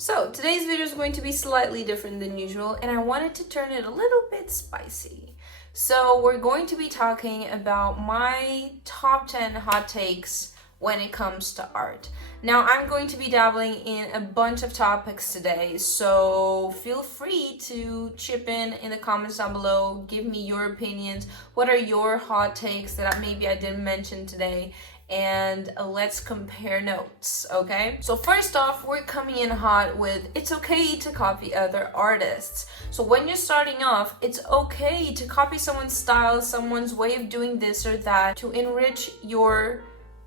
So today's video is going to be slightly different than usual, and I wanted to turn it a little bit spicy. So we're going to be talking about my top 10 hot takes when it comes to art. Now I'm going to be dabbling in a bunch of topics today, so feel free to chip in the comments down below, give me your opinions. What are your hot takes that maybe I didn't mention today? And let's compare notes, okay? So first off, we're coming in hot with it's okay to copy other artists. So when you're starting off, it's okay to copy someone's style, someone's way of doing this or that to enrich your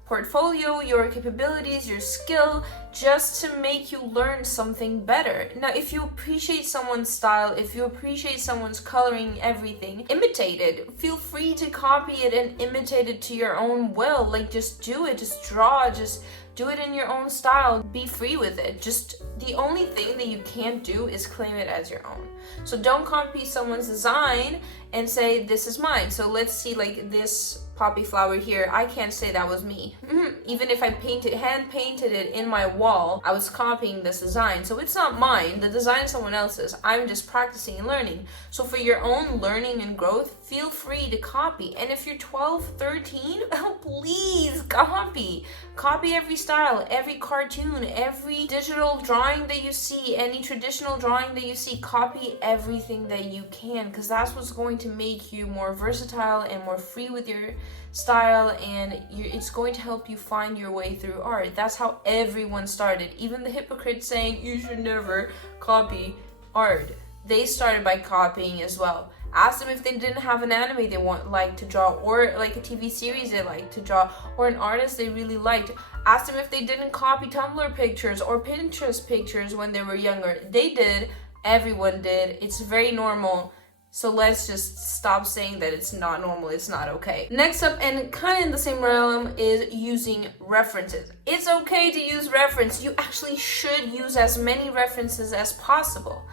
portfolio, your capabilities, your skill, just to make you learn something better. Now, if you appreciate someone's style, if you appreciate someone's coloring, everything, imitate it. Feel free to copy it and imitate it to your own will. Like, just do it, just draw, just do it in your own style. Be free with it. Just the only thing that you can't do is claim it as your own. So don't copy someone's design and say, this is mine. So let's see, like this poppy flower here, I can't say that was me. Even if I hand painted it in my wall, I was copying this design. So it's not mine, the design is someone else's. I'm just practicing and learning. So for your own learning and growth, feel free to copy. And if you're 12, 13, oh, please copy. Copy every style, every cartoon, every digital drawing that you see, any traditional drawing that you see, copy everything that you can, because that's what's going to make you more versatile and more free with your style, and it's going to help you find your way through art. That's how everyone started. Even the hypocrites saying you should never copy art, they started by copying as well. Ask them if they didn't have an anime they like to draw, or like a TV series they like to draw, or an artist they really liked. Ask them if they didn't copy Tumblr pictures or Pinterest pictures when they were younger. They did. Everyone did. It's very normal. So let's just stop saying that it's not normal, it's not okay. Next up, and kind of in the same realm, is using references. It's okay to use reference. You actually should use as many references as possible.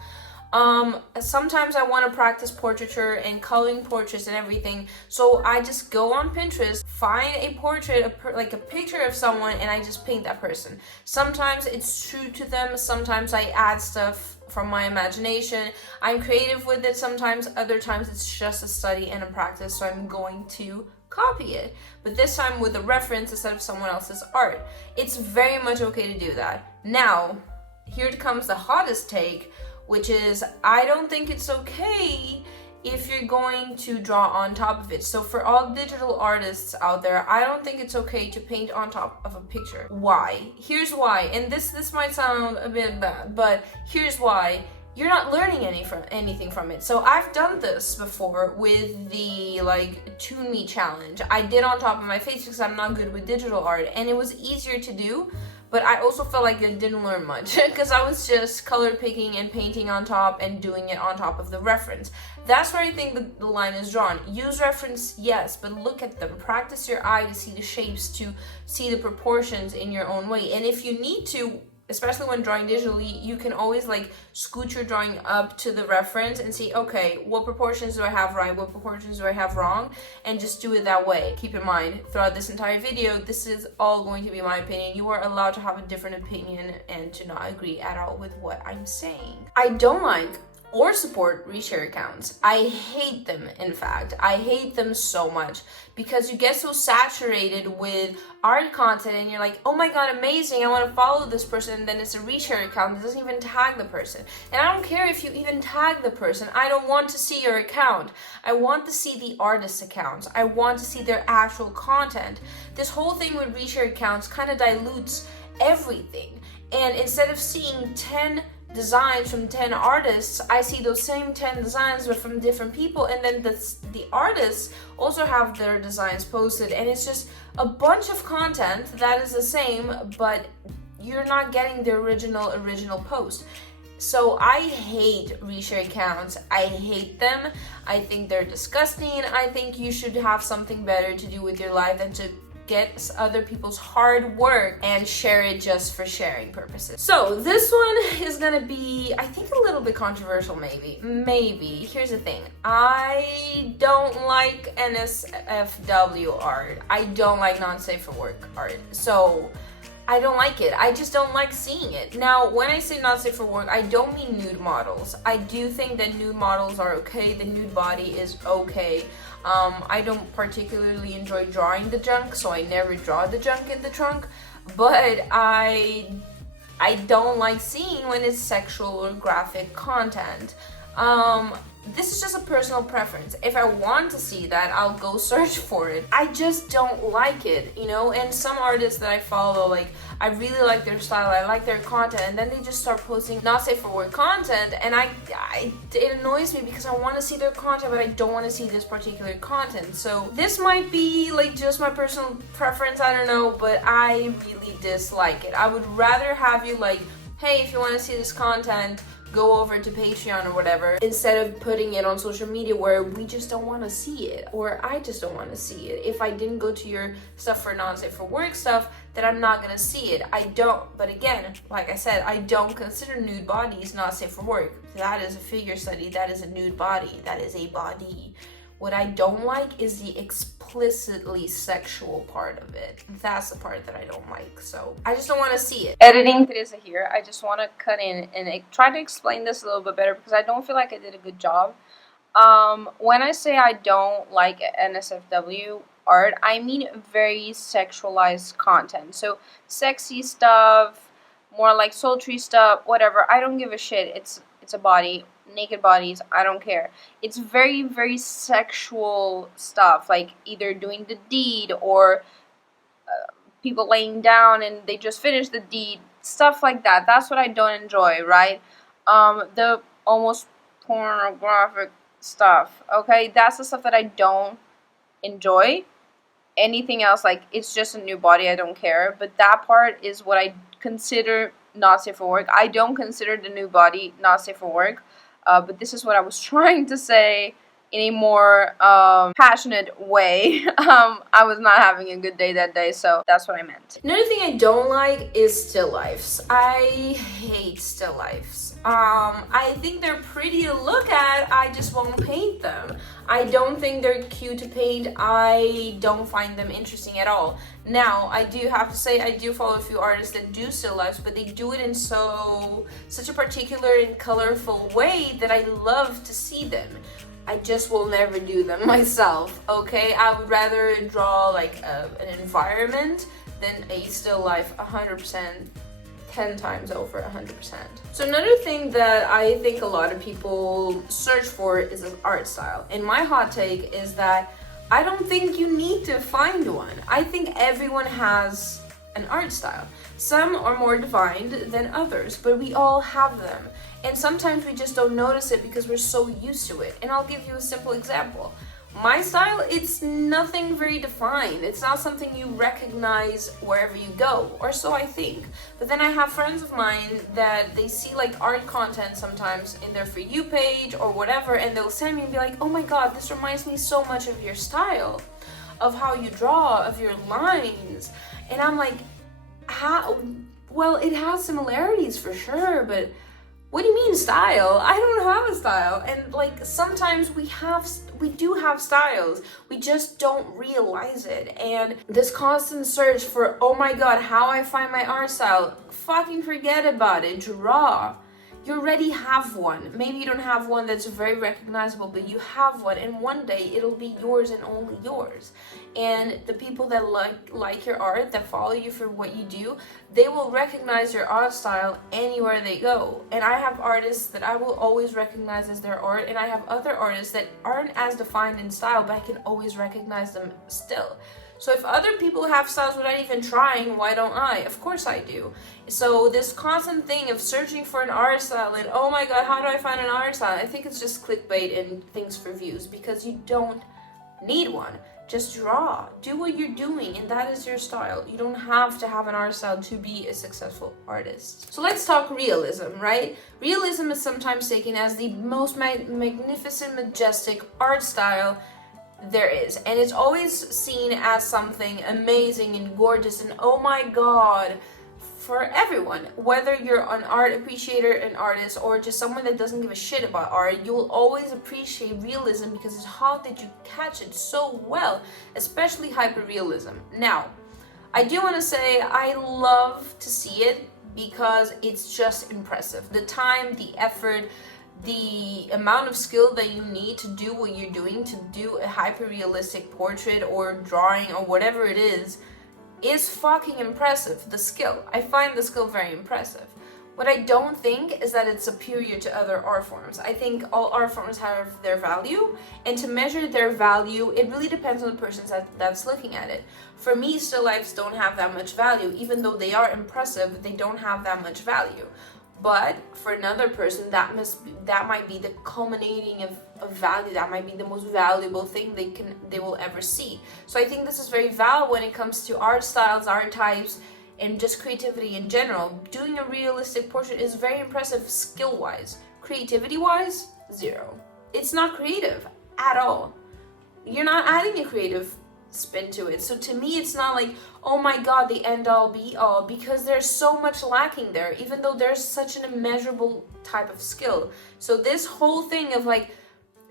Sometimes I want to practice portraiture and coloring portraits and everything, so I just go on Pinterest, find a portrait, like a picture of someone, and I just paint that person. Sometimes it's true to them, sometimes I add stuff from my imagination. I'm creative with it sometimes, other times it's just a study and a practice, so I'm going to copy it. But this time with a reference instead of someone else's art. It's very much okay to do that. Now, here comes the hottest take, which is I don't think it's okay if you're going to draw on top of it. So for all digital artists out there, I don't think it's okay to paint on top of a picture. Why? Here's why. And this might sound a bit bad, but here's why. You're not learning anything from it. So I've done this before with the Tune Me challenge. I did on top of my face because I'm not good with digital art, and it was easier to do. But I also felt like I didn't learn much because I was just color picking and painting on top and doing it on top of the reference. That's where I think the line is drawn. Use reference, yes, but look at them. Practice your eye to see the shapes, to see the proportions in your own way. And if you need to, especially when drawing digitally, you can always scoot your drawing up to the reference and see, okay, what proportions do I have right, what proportions do I have wrong, and just do it that way. Keep in mind, throughout this entire video, this is all going to be my opinion. You are allowed to have a different opinion and to not agree at all with what I'm saying. I don't like or support reshare accounts. I hate them, in fact. I hate them so much because you get so saturated with art content and you're like, oh my god, amazing, I want to follow this person, and then it's a reshare account that doesn't even tag the person. And I don't care if you even tag the person. I don't want to see your account. I want to see the artist's accounts. I want to see their actual content. This whole thing with reshare accounts kind of dilutes everything. And instead of seeing 10 designs from 10 artists, I see those same 10 designs but from different people, and then the artists also have their designs posted, and it's just a bunch of content that is the same, but you're not getting the original post. So I hate reshare accounts. I hate them. I think they're disgusting. I think you should have something better to do with your life than to get other people's hard work and share it just for sharing purposes. So this one is gonna be, I think, a little bit controversial, maybe. Here's the thing. I don't like NSFW art. I don't like non-safe for work art. So I don't like it. I just don't like seeing it. Now, when I say not safe for work, I don't mean nude models. I do think that nude models are okay. The nude body is okay. I don't particularly enjoy drawing the junk, so I never draw the junk in the trunk. But I don't like seeing when it's sexual or graphic content. This is just a personal preference. If I want to see that, I'll go search for it. I just don't like it, you know? And some artists that I follow, like, I really like their style, I like their content, and then they just start posting not safe for work content, and it annoys me because I want to see their content, but I don't want to see this particular content. So this might be like just my personal preference, I don't know, but I really dislike it. I would rather have you like, hey, if you want to see this content, go over to Patreon or whatever, instead of putting it on social media where we just don't want to see it, or I just don't want to see it. If I didn't go to your stuff for not safe for work stuff, then I'm not gonna see it. I don't, but again, like I said, I don't consider nude bodies not safe for work. That is a figure study, that is a nude body, that is a body. What I don't like is the explicitly sexual part of it. That's the part that I don't like. So I just don't want to see it. Editing Teresa here. I just want to cut in and try to explain this a little bit better because I don't feel like I did a good job. When I say I don't like NSFW art, I mean very sexualized content. So sexy stuff, more like sultry stuff, whatever. I don't give a shit. It's a body. Naked bodies, I don't care. It's very, very sexual stuff, like either doing the deed or people laying down and they just finished the deed, stuff like that. That's what I don't enjoy, right? The almost pornographic stuff, okay? That's the stuff that I don't enjoy. Anything else, like it's just a new body, I don't care. But that part is what I consider not safe for work. I don't consider the new body not safe for work. But this is what I was trying to say in a more passionate way. I was not having a good day that day, so that's what I meant. Another thing I don't like is still lifes. I hate still lifes. I think they're pretty to look at, I just won't paint them. I don't think they're cute to paint. I don't find them interesting at all. Now, I do have to say, I do follow a few artists that do still lifes, but they do it in such a particular and colorful way that I love to see them. I just will never do them myself, okay? I would rather draw like an environment than a still life 100%. 10 times over 100%. So another thing that I think a lot of people search for is an art style. And my hot take is that I don't think you need to find one. I think everyone has an art style. Some are more defined than others, but we all have them. And sometimes we just don't notice it because we're so used to it. And I'll give you a simple example. My style, it's nothing very defined. It's not something you recognize wherever you go, or so I think. But then I have friends of mine that they see like art content sometimes in their For You page or whatever, and they'll send me and be like, oh my god, this reminds me so much of your style, of how you draw, of your lines. And I'm like, how? Well, it has similarities for sure, but what do you mean style? I don't have a style. And like sometimes we do have styles. We just don't realize it. And this constant search for, oh my god, how I find my art style, fucking forget about it. Draw. You already have one. Maybe you don't have one that's very recognizable, but you have one, and one day it'll be yours and only yours. And the people that like your art, that follow you for what you do, they will recognize your art style anywhere they go. And I have artists that I will always recognize as their art, and I have other artists that aren't as defined in style, but I can always recognize them still. So if other people have styles without even trying, why don't I? Of course I do. So this constant thing of searching for an art style and, oh my god, how do I find an art style? I think it's just clickbait and things for views, because you don't need one. Just draw. Do what you're doing, and that is your style. You don't have to have an art style to be a successful artist. So let's talk realism, right? Realism is sometimes taken as the most magnificent, majestic art style there is, and it's always seen as something amazing and gorgeous and oh my god for everyone. Whether you're an art appreciator, an artist, or just someone that doesn't give a shit about art, you will always appreciate realism because it's how did you catch it so well, especially hyperrealism. Now, I do want to say I love to see it because it's just impressive. The time, the effort, the amount of skill that you need to do what you're doing, to do a hyper-realistic portrait or drawing or whatever it is fucking impressive. The skill. I find the skill very impressive. What I don't think is that it's superior to other art forms. I think all art forms have their value, and to measure their value, it really depends on the person that's looking at it. For me, still lifes don't have that much value. Even though they are impressive, they don't have that much value. But for another person, that might be the culminating of value. That might be the most valuable thing they will ever see. So I think this is very valid when it comes to art styles, art types, and just creativity in general. Doing a realistic portrait is very impressive skill-wise. Creativity-wise, zero. It's not creative at all. You're not adding a creative spin to it. So to me, it's not like, oh my god, the end-all be-all, because there's so much lacking there, even though there's such an immeasurable type of skill. So this whole thing of like,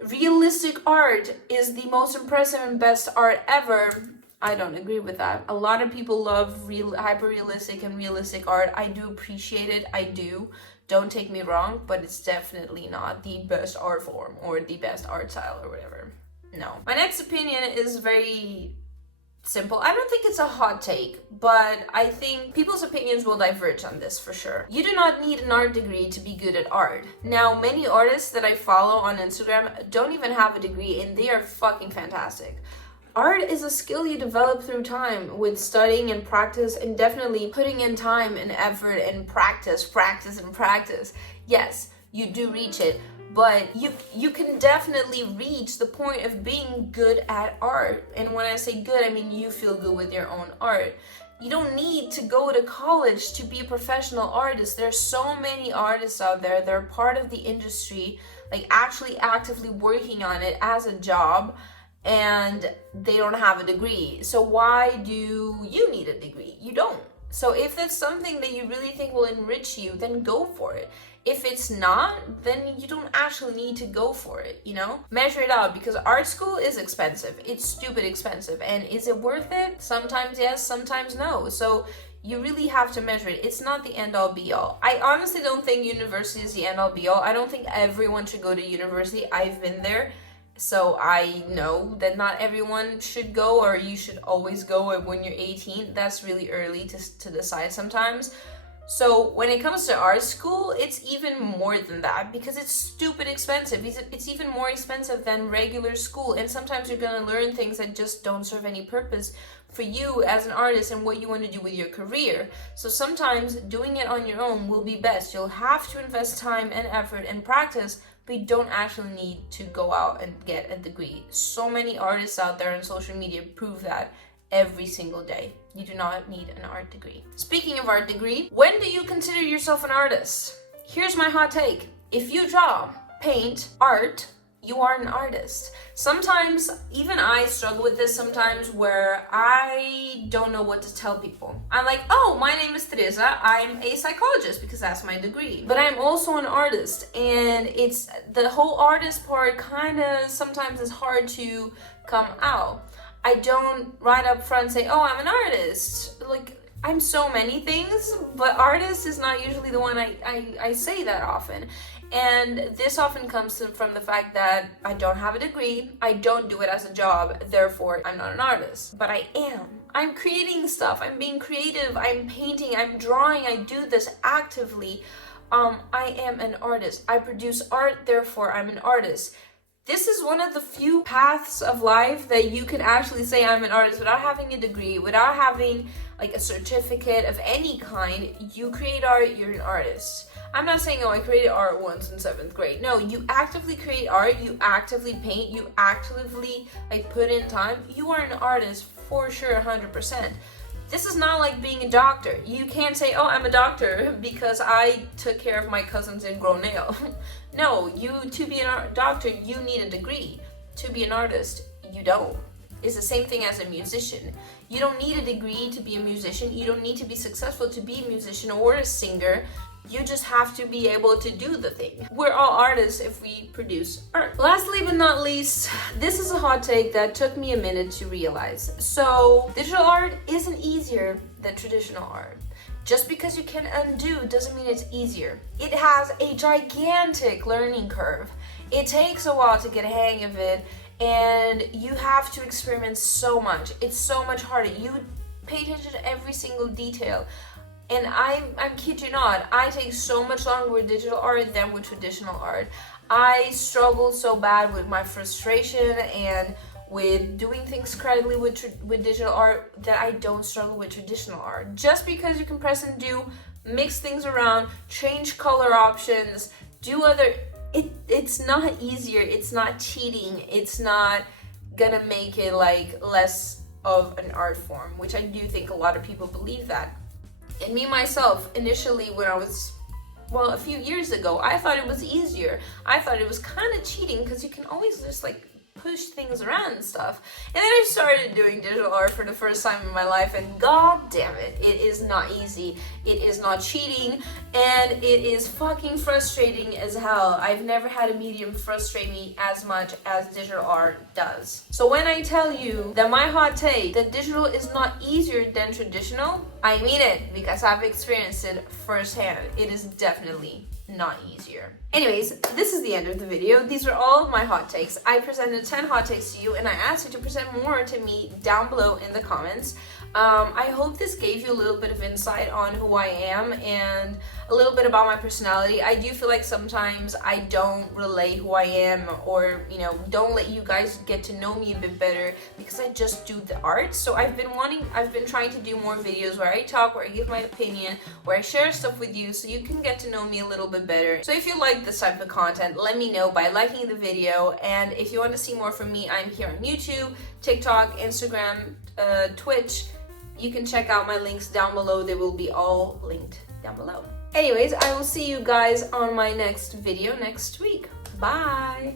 realistic art is the most impressive and best art ever, I don't agree with that. A lot of people love hyper-realistic and realistic art. I do appreciate it, I do. Don't take me wrong, but it's definitely not the best art form or the best art style or whatever. No. My next opinion is very simple. I don't think it's a hot take, but I think people's opinions will diverge on this for sure. You do not need an art degree to be good at art. Now, many artists that I follow on Instagram don't even have a degree, and they are fucking fantastic. Art is a skill you develop through time with studying and practice, and definitely putting in time and effort and practice. Yes, you do reach it, but you can definitely reach the point of being good at art. And when I say good, I mean you feel good with your own art. You don't need to go to college to be a professional artist. There's so many artists out there that are part of the industry, like actually actively working on it as a job, and they don't have a degree. So why do you need a degree? You don't. So if that's something that you really think will enrich you, then go for it. If it's not, then you don't actually need to go for it, you know? Measure it out, because art school is expensive. It's stupid expensive. And is it worth it? Sometimes yes, sometimes no. So you really have to measure it. It's not the end-all be-all. I honestly don't think university is the end-all be-all. I don't think everyone should go to university. I've been there. So I know that not everyone should go, or you should always go when you're 18. That's really early to decide sometimes. So when it comes to art school, it's even more than that, because it's stupid expensive. It's even more expensive than regular school. And sometimes you're going to learn things that just don't serve any purpose for you as an artist and what you want to do with your career. So sometimes doing it on your own will be best. You'll have to invest time and effort and practice, but you don't actually need to go out and get a degree. So many artists out there on social media prove that every single day. You do not need an art degree. Speaking of art degree, when do you consider yourself an artist? Here's my hot take. If you draw, paint, art, you are an artist. Sometimes, even I struggle with this sometimes, where I don't know what to tell people. I'm like, oh, my name is Teresa, I'm a psychologist because that's my degree. But I'm also an artist, and it's the whole artist part kind of sometimes is hard to come out. I don't right up front say, oh, I'm an artist. Like, I'm so many things, but artist is not usually the one I say that often. And this often comes from the fact that I don't have a degree, I don't do it as a job, therefore I'm not an artist. But I am. I'm creating stuff, I'm being creative, I'm painting, I'm drawing, I do this actively. I am an artist. I produce art, therefore I'm an artist. This is one of the few paths of life that you can actually say I'm an artist without having a degree, without having like a certificate of any kind. You create art, you're an artist. I'm not saying, oh, I created art once in 7th grade. No, you actively create art, you actively paint, you actively like put in time. You are an artist for sure, 100%. This is not like being a doctor. You can't say, oh, I'm a doctor because I took care of my cousin's ingrown nail. No, to be a doctor, you need a degree. To be an artist, you don't. It's the same thing as a musician. You don't need a degree to be a musician. You don't need to be successful to be a musician or a singer. You just have to be able to do the thing. We're all artists if we produce art. Lastly but not least, this is a hot take that took me a minute to realize. So digital art isn't easier than traditional art. Just because you can undo doesn't mean it's easier. It has a gigantic learning curve. It takes a while to get a hang of it, and you have to experiment so much. It's so much harder. You pay attention to every single detail. And I kid you not, I take so much longer with digital art than with traditional art. I struggle so bad with my frustration and with doing things correctly with digital art that I don't struggle with traditional art. Just because you can press and do, mix things around, change color options, do other... It's not easier, it's not cheating, it's not gonna make it like less of an art form, which I do think a lot of people believe that. And me myself, initially when I was, a few years ago, I thought it was easier. I thought it was kind of cheating because you can always just like push things around and stuff. And then I started doing digital art for the first time in my life, and god damn it, it is not easy. It is not cheating, and it is fucking frustrating as hell. I've never had a medium frustrate me as much as digital art does. So when I tell you that my hot take that digital is not easier than traditional, I mean it, because I've experienced it firsthand. It is definitely not easier. Anyways, this is the end of the video. These are all of my hot takes. I presented 10 hot takes to you, and I asked you to present more to me down below in the comments. I hope this gave you a little bit of insight on who I am and a little bit about my personality. I do feel like sometimes I don't relay who I am, or don't let you guys get to know me a bit better because I just do the art. So I've been trying to do more videos where I talk, where I give my opinion, where I share stuff with you so you can get to know me a little bit better. So if you like this type of content, let me know by liking the video, and if you want to see more from me, I'm here on YouTube, TikTok, Instagram, Twitch. You can check out my links down below. They will be all linked down below. Anyways, I will see you guys on my next video next week. Bye!